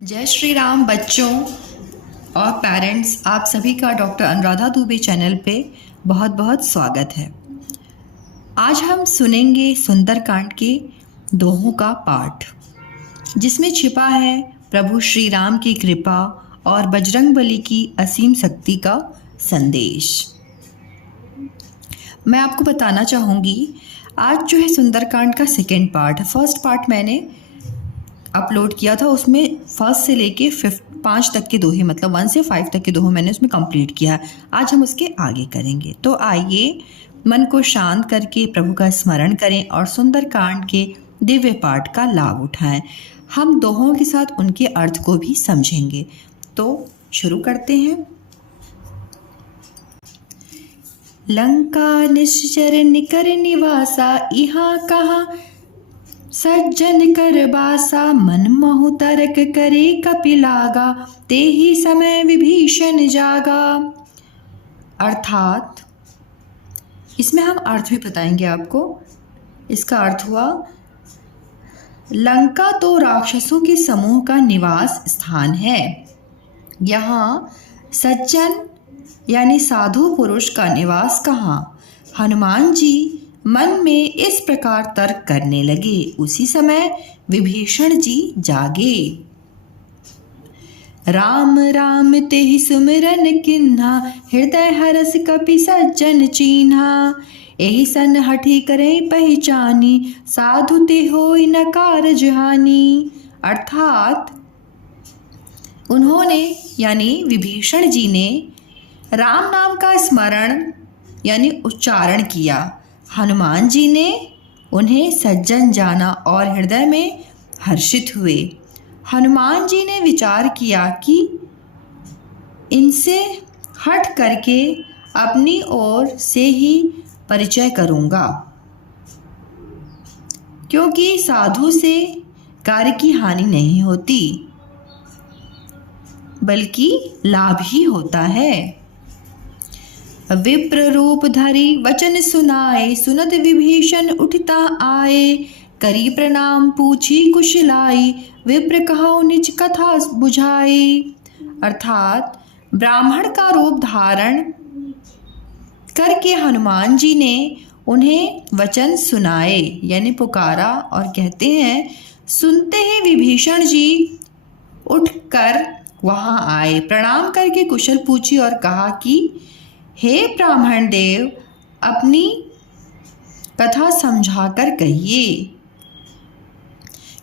जय श्री राम बच्चों और पेरेंट्स, आप सभी का डॉक्टर अनुराधा दुबे चैनल पे बहुत बहुत स्वागत है। आज हम सुनेंगे सुंदरकांड के दोहों का पाठ, जिसमें छिपा है प्रभु श्री राम की कृपा और बजरंगबली की असीम शक्ति का संदेश। मैं आपको बताना चाहूँगी, आज जो है सुंदरकांड का सेकेंड पार्ट है। फर्स्ट पार्ट मैंने अपलोड किया था, उसमें फर्स्ट से लेके 5 तक के दोहे, मतलब 1 से 5 तक के दोहे मैंने उसमें कंप्लीट किया है। आज हम उसके आगे करेंगे। तो आइए मन को शांत करके प्रभु का स्मरण करें और सुंदरकांड के दिव्य पाठ का लाभ उठाएं। हम दोहों के साथ उनके अर्थ को भी समझेंगे। तो शुरू करते हैं। लंका निश्चर निकर निवासा, इहाँ कहाँ सज्जन कर बासा। मन महु तरक करे कपिलागा, ते ही समय विभीषण जागा। अर्थात इसमें हम अर्थ भी बताएंगे आपको। इसका अर्थ हुआ, लंका तो राक्षसों के समूह का निवास स्थान है। यहाँ सज्जन यानी साधु पुरुष का निवास कहाँ। हनुमान जी मन में इस प्रकार तर्क करने लगे। उसी समय विभीषण जी जागे। राम राम तेहि सुमिरन किन्हा, हृदय हरस कपि सज्जन चीन्हा। एहि सन हठी करे पहचानी, साधु ते होई न कारज हानि। अर्थात उन्होंने यानी विभीषण जी ने राम नाम का स्मरण यानी उच्चारण किया। हनुमान जी ने उन्हें सज्जन जाना और हृदय में हर्षित हुए। हनुमान जी ने विचार किया कि इनसे हट करके अपनी ओर से ही परिचय करूँगा, क्योंकि साधु से कार्य की हानि नहीं होती बल्कि लाभ ही होता है। विप्र रूप धरि वचन सुनाए, सुनत विभीषण उठता आए। करी प्रणाम पूछी कुशलाई, विप्र कहो निज कथा बुझाई। अर्थात ब्राह्मण का रूप धारण करके हनुमान जी ने उन्हें वचन सुनाए यानी पुकारा, और कहते हैं सुनते ही विभीषण जी उठकर वहाँ आए। प्रणाम करके कुशल पूछी और कहा कि हे ब्राह्मण देव, अपनी कथा समझाकर कहिए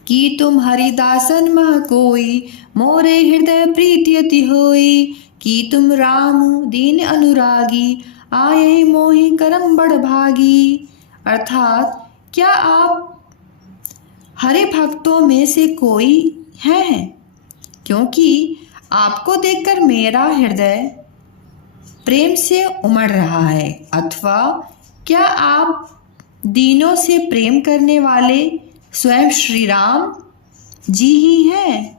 कि तुम हरिदासन मह कोई, मोरे हृदय प्रीति अति होई। कि तुम राम दीन अनुरागी, आए मोहि करम बड़ भागी। अर्थात क्या आप हरि भक्तों में से कोई हैं, क्योंकि आपको देखकर मेरा हृदय प्रेम से उमड़ रहा है। अथवा क्या आप दीनों से प्रेम करने वाले स्वयं श्री राम जी ही हैं,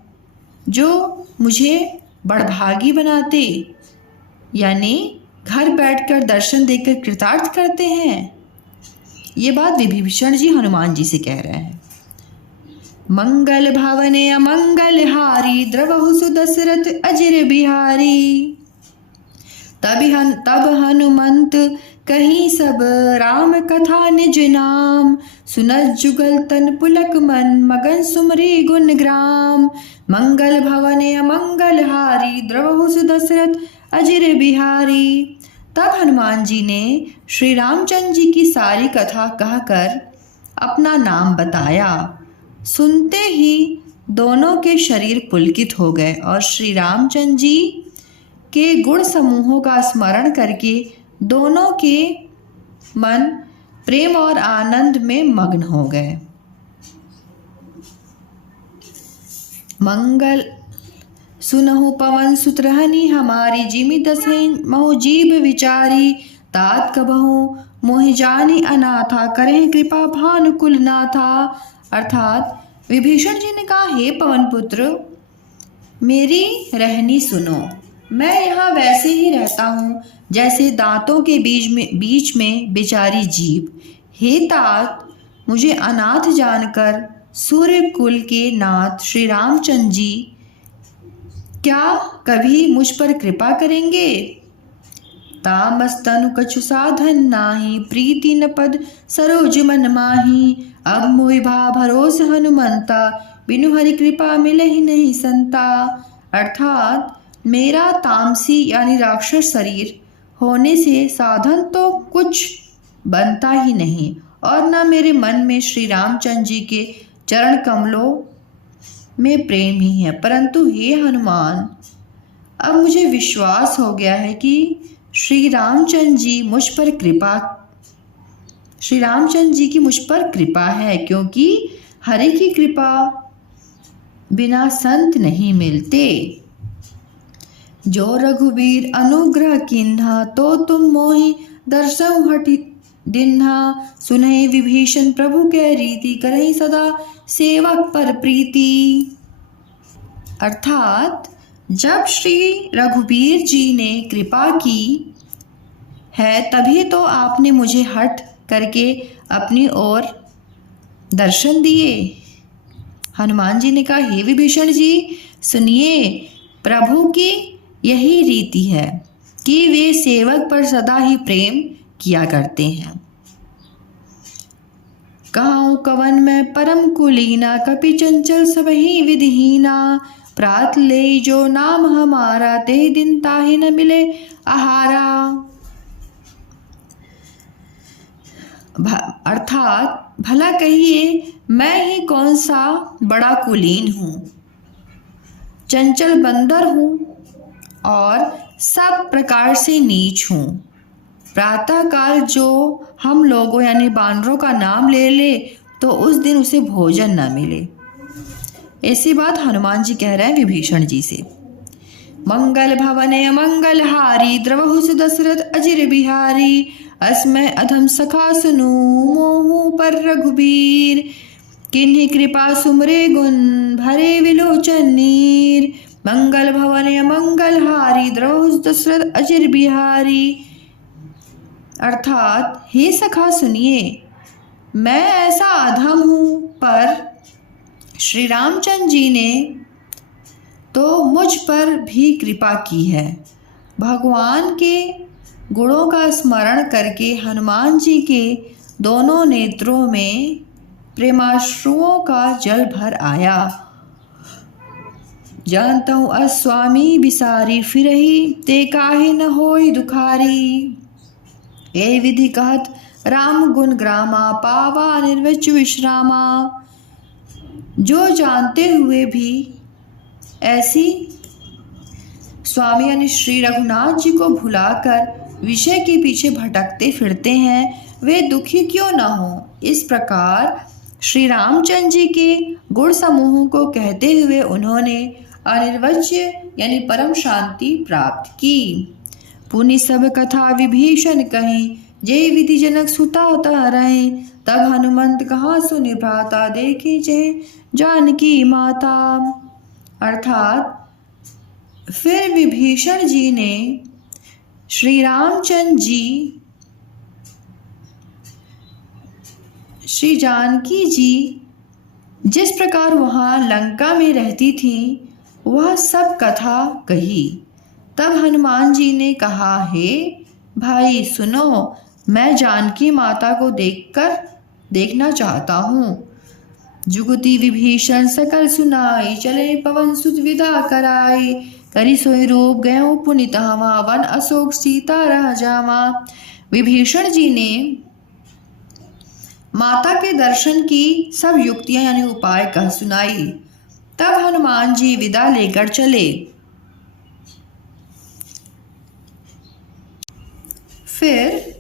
जो मुझे बड़भागी बनाते यानी घर बैठकर दर्शन देकर कृतार्थ करते हैं। ये बात विभीषण जी हनुमान जी से कह रहे हैं। मंगल भवने अमंगल हारी, द्रवहु सुदशरथ अजिर बिहारी। तब हनुमंत कहीं सब राम कथा निज नाम। सुनत जुगल तन पुलक मन, मगन सुमरी गुण ग्राम। मंगल भवने अमंगल हारी, द्रवहु सुदशरथ अजिर बिहारी। तब हनुमान जी ने श्री रामचंद्र जी की सारी कथा कहकर अपना नाम बताया। सुनते ही दोनों के शरीर पुलकित हो गए और श्री रामचंद्र जी के गुण समूहों का स्मरण करके दोनों के मन प्रेम और आनंद में मग्न हो गए। मंगल सुनहु पवन सुत रहनी हमारी, जिमि दसहि महु जीव विचारी। तात कबहु मोहि जानी अनाथा, करें कृपा भानुकुल नाथा। अर्थात विभीषण जी ने कहा, हे पवन पुत्र, मेरी रहनी सुनो। मैं यहाँ वैसे ही रहता हूँ जैसे दांतों के बीच में बेचारी जीभ। हे तात, मुझे अनाथ जानकर सूर्य कुल के नाथ श्री रामचंद्र जी क्या कभी मुझ पर कृपा करेंगे? तामस्तनु कछु साधन नाही, प्रीति न पद सरोज मन माही। अब मोहि भा भरोस हनुमंता, बिनु हरि कृपा मिले ही नहीं संता। अर्थात मेरा तामसी यानी राक्षस शरीर होने से साधन तो कुछ बनता ही नहीं और न मेरे मन में श्री रामचंद्र जी के चरण कमलों में प्रेम ही है। परंतु हे हनुमान, अब मुझे विश्वास हो गया है कि श्री रामचंद्र जी की मुझ पर कृपा है, क्योंकि हरि की कृपा बिना संत नहीं मिलते। जो रघुबीर अनुग्रह किन्हा, तो तुम मोहि दर्शन हटि दिन्हा। सुनहि विभीषण प्रभु के रीति, करहि सदा सेवक पर प्रीति। अर्थात जब श्री रघुबीर जी ने कृपा की है तभी तो आपने मुझे हट करके अपनी ओर दर्शन दिए। हनुमान जी ने कहा, हे विभीषण जी सुनिए, प्रभु की यही रीति है कि वे सेवक पर सदा ही प्रेम किया करते हैं। कहूँ कवन में परम कुलीना, कपि चंचल सबहि विधिहीना। प्रात ले जो नाम हमारा, ते दिन ताहि न मिले आहारा। अर्थात भला कहिए, मैं ही कौन सा बड़ा कुलीन हूँ, चंचल बंदर हूँ और सब प्रकार से नीच हूँ। प्रातःकाल जो हम लोगों यानी बानरों का नाम ले ले तो उस दिन उसे भोजन न मिले। ऐसी बात हनुमान जी कह रहे हैं विभीषण जी से। मंगल भवने मंगल हारी, द्रवहु सुदशरथ अजिर बिहारी। अस्मै अधम सखा सुनु, मोहु पर रघुबीर। किन्हि कृपा सुमरे गुण, भरे विलोचन नीर। मंगल भवने मंगल हारी, द्रवहु दशरथ अजिर बिहारी। अर्थात हे सखा सुनिए, मैं ऐसा अधम हूँ, पर श्री रामचंद्र जी ने तो मुझ पर भी कृपा की है। भगवान के गुणों का स्मरण करके हनुमान जी के दोनों नेत्रों में प्रेमाश्रुओं का जल भर आया। जानतहु अस्वामी बिसारी, फिरहि ते काहे न होई दुखारी। ए विधि कहत राम गुण ग्रामा, पावा निर्वच विश्रामा। जो जानते हुए भी ऐसी स्वामी यानी श्री रघुनाथ जी को भुलाकर विषय के पीछे भटकते फिरते हैं, वे दुखी क्यों न हो। इस प्रकार श्री रामचंद्र जी के गुण समूह को कहते हुए उन्होंने अनिर्वच्य यानी परम शांति प्राप्त की। पुनि सब कथा विभीषण कहीं, जय विधि जनक सुता रहे। तब हनुमंत कहाँ सुनि भ्राता, देखी जय जानकी माता। अर्थात फिर विभीषण जी ने श्री रामचंद्र जी, श्री जानकी जी जिस प्रकार वहाँ लंका में रहती थी वह सब कथा कही। तब हनुमान जी ने कहा, हे भाई सुनो, मैं जानकी माता को देखना चाहता हूँ। जुगति विभीषण सकल सुनाई, चले पवन सुत विदा कराई। करी सोई रूप गयो पुनित हवा, वन अशोक सीता रह जावा। विभीषण जी ने माता के दर्शन की सब युक्तियां यानी उपाय कह सुनाई। तब हनुमान जी विदा लेकर चले। फिर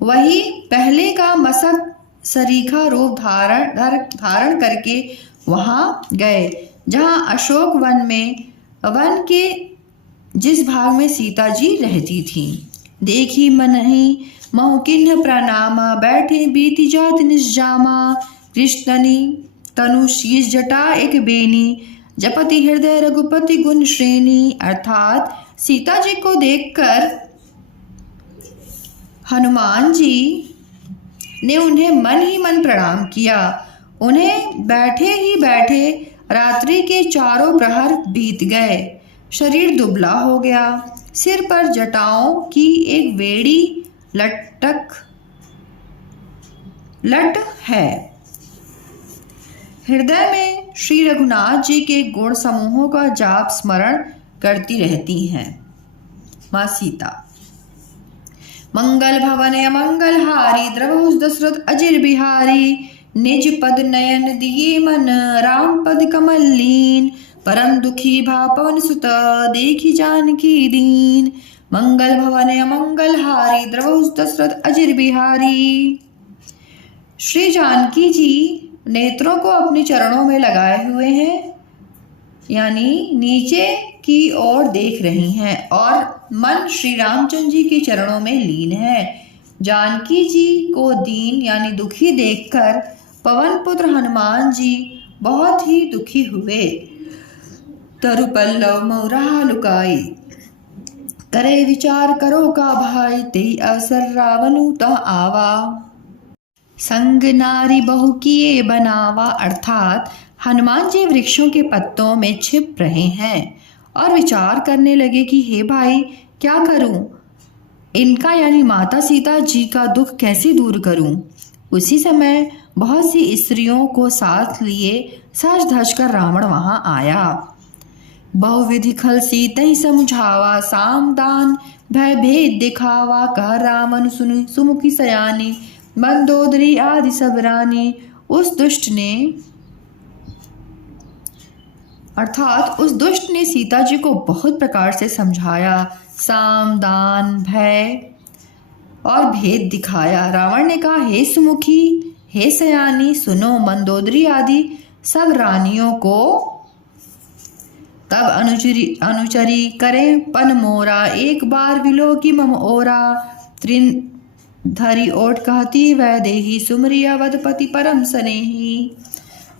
वही पहले का मसक सरीखा रूप धारण करके वहाँ गए जहाँ अशोक वन के जिस भाग में सीता जी रहती थी। देखी मनहि महु किन्ह प्रणामा, बैठे बीती जात निजामा। कृष्णनि तनु शीश जटा एक बेनी, जपति हृदय रघुपति गुण श्रेणी। अर्थात सीता जी को देखकर हनुमान जी ने उन्हें मन ही मन प्रणाम किया। उन्हें बैठे ही बैठे रात्रि के चारों प्रहर बीत गए। शरीर दुबला हो गया, सिर पर जटाओं की एक बेड़ी लट है। हृदय में श्री रघुनाथ जी के गुण समूहों का जाप स्मरण करती रहती हैं। माँ सीता। मंगल भवन अमंगल हारी, द्रवहुस दशरथ अजिर बिहारी। निज पद नयन दिए मन, राम पद कमल लीन। परम दुखी भा पवन सुत, देखी जानकी दीन। मंगल भवन अमंगल हारी, द्रवहुस दशरथ अजिर बिहारी। श्री जानकी जी नेत्रों को अपने चरणों में लगाए हुए हैं, यानी नीचे की ओर देख रही हैं और मन श्री रामचंद्र जी के चरणों में लीन है। जानकी जी को दीन यानी दुखी देखकर पवन पुत्र हनुमान जी बहुत ही दुखी हुए। तरु पल्लव मौरा लुकाई, करे विचार करो का भाई। तेई अवसर रावणु ता आवा, संग नारी बहु किए बनावा। अर्थात हनुमान जी वृक्षों के पत्तों में छिप रहे हैं और विचार करने लगे कि हे भाई, क्या करूं, इनका यानी माता सीता जी का दुख कैसे दूर करूं। उसी समय बहुत सी स्त्रियों को साथ लिए सज धज कर रावण वहां आया। बहुविधि खल सीतहि समझावा, साम दान भय भेद दिखावा। कह रामन सुन सुमुखी सयानी, मंदोदरी आदि सब रानी। उस दुष्ट ने अर्थात उस दुष्ट ने सीता जी को बहुत प्रकार से समझाया, साम दान भय और भेद दिखाया। रावण ने कहा, हे सुमुखी, हे सयानी, सुनो मंदोदरी आदि सब रानियों को। तब अनुचरी करे पन मोरा, एक बार विलो की मम ओरा। त्रिन धरी ओट कहती वह देही, सुमरी अवधपति परम स्नेही।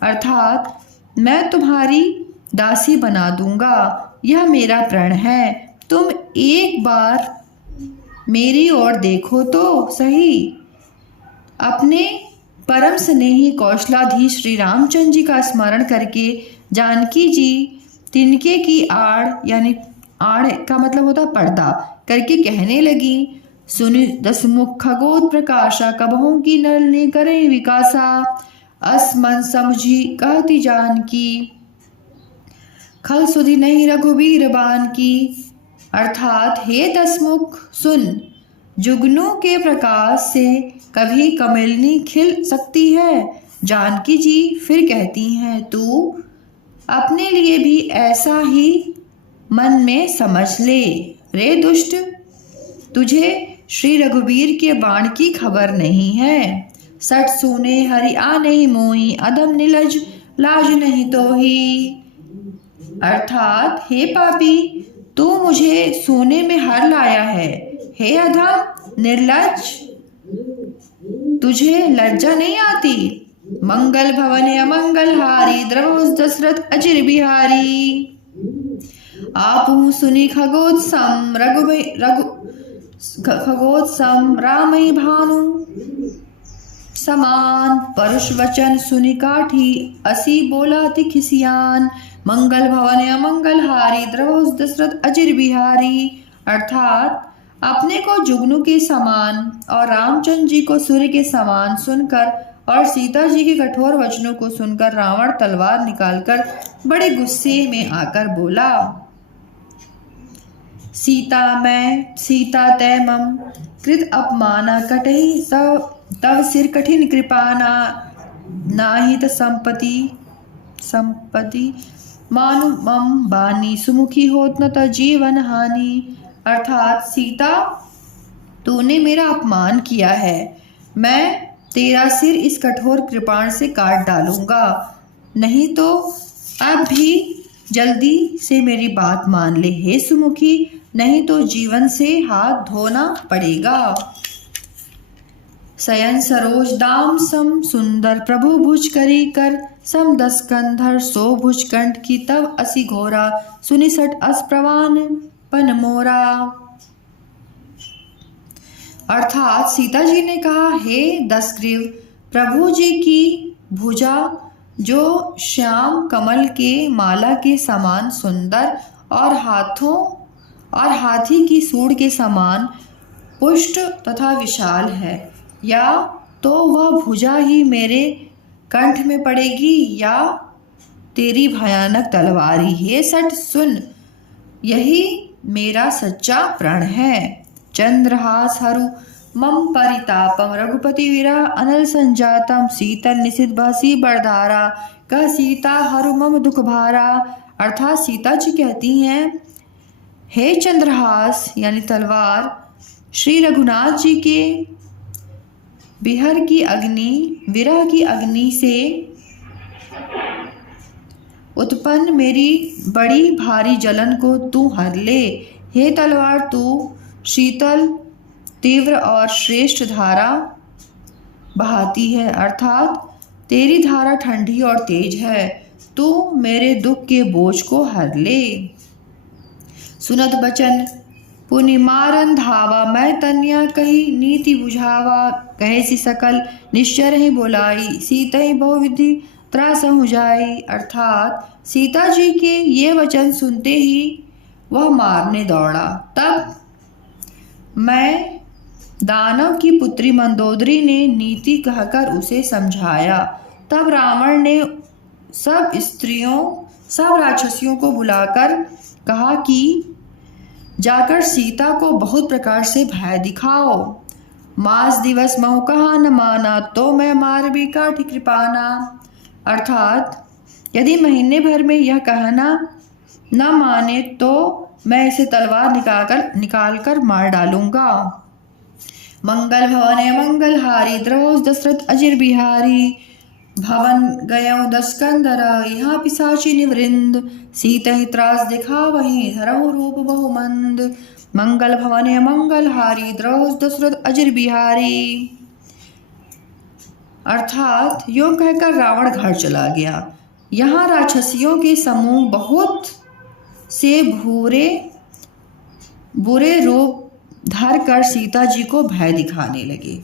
अर्थात मैं तुम्हारी दासी बना दूंगा, यह मेरा प्रण है। तुम एक बार मेरी ओर देखो तो सही। अपने परम स्नेही कौशलाधीश श्री रामचंद्र जी का स्मरण करके जानकी जी तिनके की आड़, यानी आड़ का मतलब होता पर्दा, करके कहने लगी, सुन दसमुख खगोत प्रकाशा, कबहों की नल ने करे विकासा। असमन समझी कहती जानकी, खल सुधि नहीं रघुबीर बान की। अर्थात हे दसमुख सुन, जुगनू के प्रकाश से कभी कमलिनी खिल सकती है। जानकी जी फिर कहती हैं, तू अपने लिए भी ऐसा ही मन में समझ ले। रे दुष्ट, तुझे श्री रघुबीर के बाण की खबर नहीं है। सट सूने हरि आ नहीं मोही, अधम निलज लाज नहीं तो ही। अर्थात हे पापी, तू मुझे सोने में हर लाया है। हे अधम निर्लज, तुझे लज्जा नहीं आती। मंगल भवन अमंगल हारी, द्रवहुस दशरथ अजिर बिहारी। आपहु सुनि खगोत्सम खगोत्सम रामई भानु समान। परुष वचन सुनि काठी, असी बोला खिसियान। मंगल भवन अमंगल हारी, द्रवहुस दशरथ अजिर बिहारी। अर्थात अपने को जुगनू के समान और रामचंद्र जी को सूर्य के समान सुनकर और सीता जी के कठोर वचनों को सुनकर रावण तलवार निकालकर बड़े गुस्से में आकर बोला, सीता तय मम कृत अपमाना, कटहि तव सिर कठिन कृपाना। नाहित संपत्ति मानु मम बानी, सुमुखी होत न त जीवन हानि। अर्थात सीता, तूने मेरा अपमान किया है, मैं तेरा सिर इस कठोर कृपाण से काट डालूंगा। नहीं तो अब भी जल्दी से मेरी बात मान ले हे सुमुखी, नहीं तो जीवन से हाथ धोना पड़ेगा। शयन सरोज दाम सम, सुंदर प्रभु भुज करी कर। सम 10 कंधर सो भुज कंठ की, तब असी घोरा। सुनि सट अस प्रवान पन मोरा। अर्थात सीता जी ने कहा, हे दशग्रीव, प्रभु जी की भुजा जो श्याम कमल के माला के समान सुंदर और हाथी की सूंड के समान पुष्ट तथा विशाल है, या तो वह भुजा ही मेरे कंठ में पड़ेगी या तेरी भयानक तलवारी। हे सठ सुन, यही मेरा सच्चा प्रण है। चंद्रहास हरु मम परितापम रघुपति विरह अनल संजातम शीतल निशित बहसी बरधारा कह सीता हरु मम दुख भारा। अर्थात सीता जी कहती हैं, हे चंद्रहास यानी तलवार, श्री रघुनाथ जी के विरह की अग्नि से उत्पन्न मेरी बड़ी भारी जलन को तू हर ले। हे तलवार, तू शीतल तीव्र और श्रेष्ठ धारा बहाती है, अर्थात तेरी धारा ठंडी और तेज है। तू मेरे दुख के बोझ को हर ले। सुनत बचन पुनि मारन धावा मैं तन्या कही नीति बुझावा कहे सी सकल निश्चर ही बोलाई सीता ही बहुविधि त्रास हो जाई। अर्थात सीता जी के ये वचन सुनते ही वह मारने दौड़ा। तब मैं दानव की पुत्री मंदोदरी ने नीति कहकर उसे समझाया। तब रावण ने सब राक्षसियों को बुलाकर कहा कि जाकर सीता को बहुत प्रकार से भय दिखाओ। मास दिवस महु कहा न माना तो मैं मार भी काठी कृपाना। अर्थात यदि महीने भर में यह कहना न माने तो मैं इसे तलवार निकाल कर मार डालूंगा। मंगल भवने मंगलहारी द्रवोस दशरथ अजिर बिहारी भवन गयो दस्कंदर यहाँ पिशाची निवृंद सीता ही त्रास दिखा वही धरहु रूप बहुमंद। मंगल भवने मंगलहारी द्रवोस दशरथ अजिर बिहारी। अर्थात यों कहकर रावण घर चला गया। यहाँ राक्षसियों के समूह बहुत से बुरे रूप धर कर सीता जी को भय दिखाने लगे।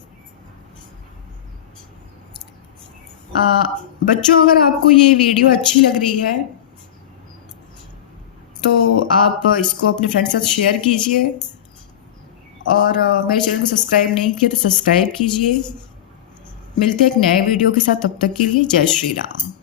बच्चों, अगर आपको ये वीडियो अच्छी लग रही है तो आप इसको अपने फ्रेंड्स के साथ शेयर कीजिए और मेरे चैनल को सब्सक्राइब नहीं किया तो सब्सक्राइब कीजिए। मिलते हैं एक नए वीडियो के साथ, तब तक के लिए जय श्री राम।